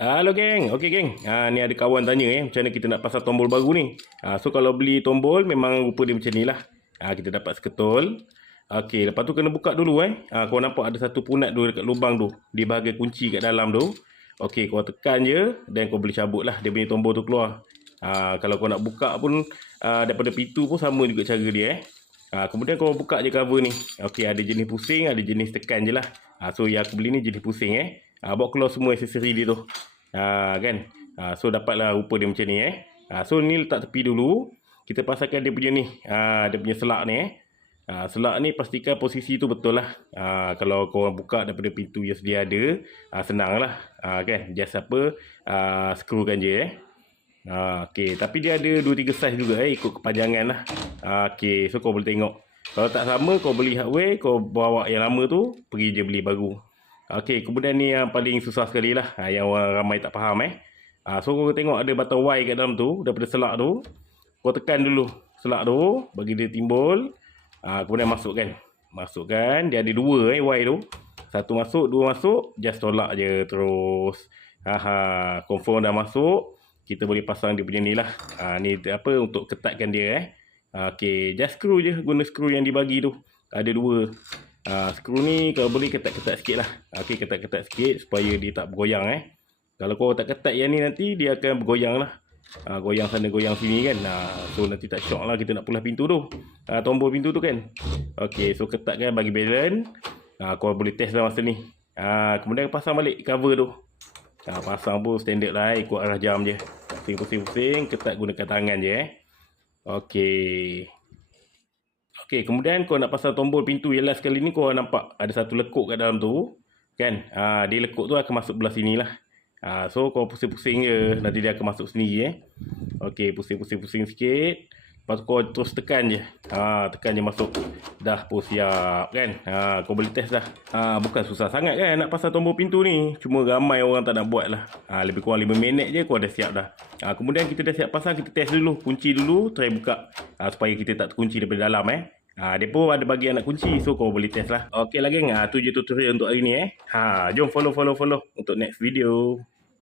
Halo geng, okey geng. Ni ada kawan tanya macam mana kita nak pasang tombol baru ni. So kalau beli tombol memang rupa dia macam ni lah. Kita dapat seketul. Okey, lepas tu kena buka dulu Kau nampak ada satu punat tu dekat lubang tu, di bahagian kunci kat dalam tu. Okey, kau tekan je dan kau boleh cabut lah dia punya tombol tu keluar. Kalau kau nak buka pun daripada pintu pun sama juga cara dia kemudian kau buka je cover ni. Okey, ada jenis pusing, ada jenis tekan je lah. So yang aku beli ni jenis pusing bawa keluar semua aksesori dia tu. Kan. So dapatlah rupa dia macam ni So ni letak tepi dulu. Kita pasangkan dia punya ni. Dia punya selak ni selak ni pastikan posisi tu betul lah. Kalau kau buka daripada pintu yang sedia ada, senang lah. Kan. Just screwkan je Okey, tapi dia ada 2-3 saiz juga ikut kepanjangan lah. Okey, so kau boleh tengok. Kalau tak sama kau beli hardware, kau bawa yang lama tu pergi je beli baru. Okey, kemudian ni yang paling susah sekali lah, yang orang ramai tak faham So kau tengok ada batang Y kat dalam tu, daripada selak tu. Kau tekan dulu selak tu, bagi dia timbul. Kemudian masukkan, dia ada dua Y tu. Satu masuk, dua masuk, just tolak je terus. Confirm dah masuk, kita boleh pasang dia punya ni lah. Ni untuk ketatkan dia Okey, just screw je, guna screw yang dibagi tu. Ada dua. Skru ni kalau boleh ketat-ketat sikit lah. Okey, ketat-ketat sikit supaya dia tak bergoyang Kalau kau tak ketat yang ni nanti dia akan bergoyang lah. Goyang sana goyang sini kan. So nanti tak syok lah kita nak pulas pintu tu. Tombol pintu tu kan. Okey, so ketatkan bagi balance. Kau boleh test lah masa ni. Kemudian pasang balik cover tu. Pasang pun standard lah ikut arah jam je. Pusing-pusing, ketat gunakan tangan je Okey. Okey, kemudian kau nak pasang tombol pintu yang last kali ni, kau nampak ada satu lekuk kat dalam tu. Kan? Dia lekuk tu akan masuk belah sini lah. So kau pusing-pusing je, nanti dia akan masuk sendiri Okey, pusing-pusing sikit. Lepas tu kau terus tekan je. Tekan je masuk. Dah pun siap kan? Kau boleh test dah. Bukan susah sangat kan nak pasang tombol pintu ni. Cuma ramai orang tak nak buat lah. Lebih kurang 5 minit je kau dah siap dah. Kemudian kita dah siap pasang, kita test dulu. Kunci dulu, try buka. Supaya kita tak terkunci daripada dalam dia pun ada bagian nak kunci, so kau boleh test lah. Okey lah geng, tu je tutorial untuk hari ni Jom follow untuk next video.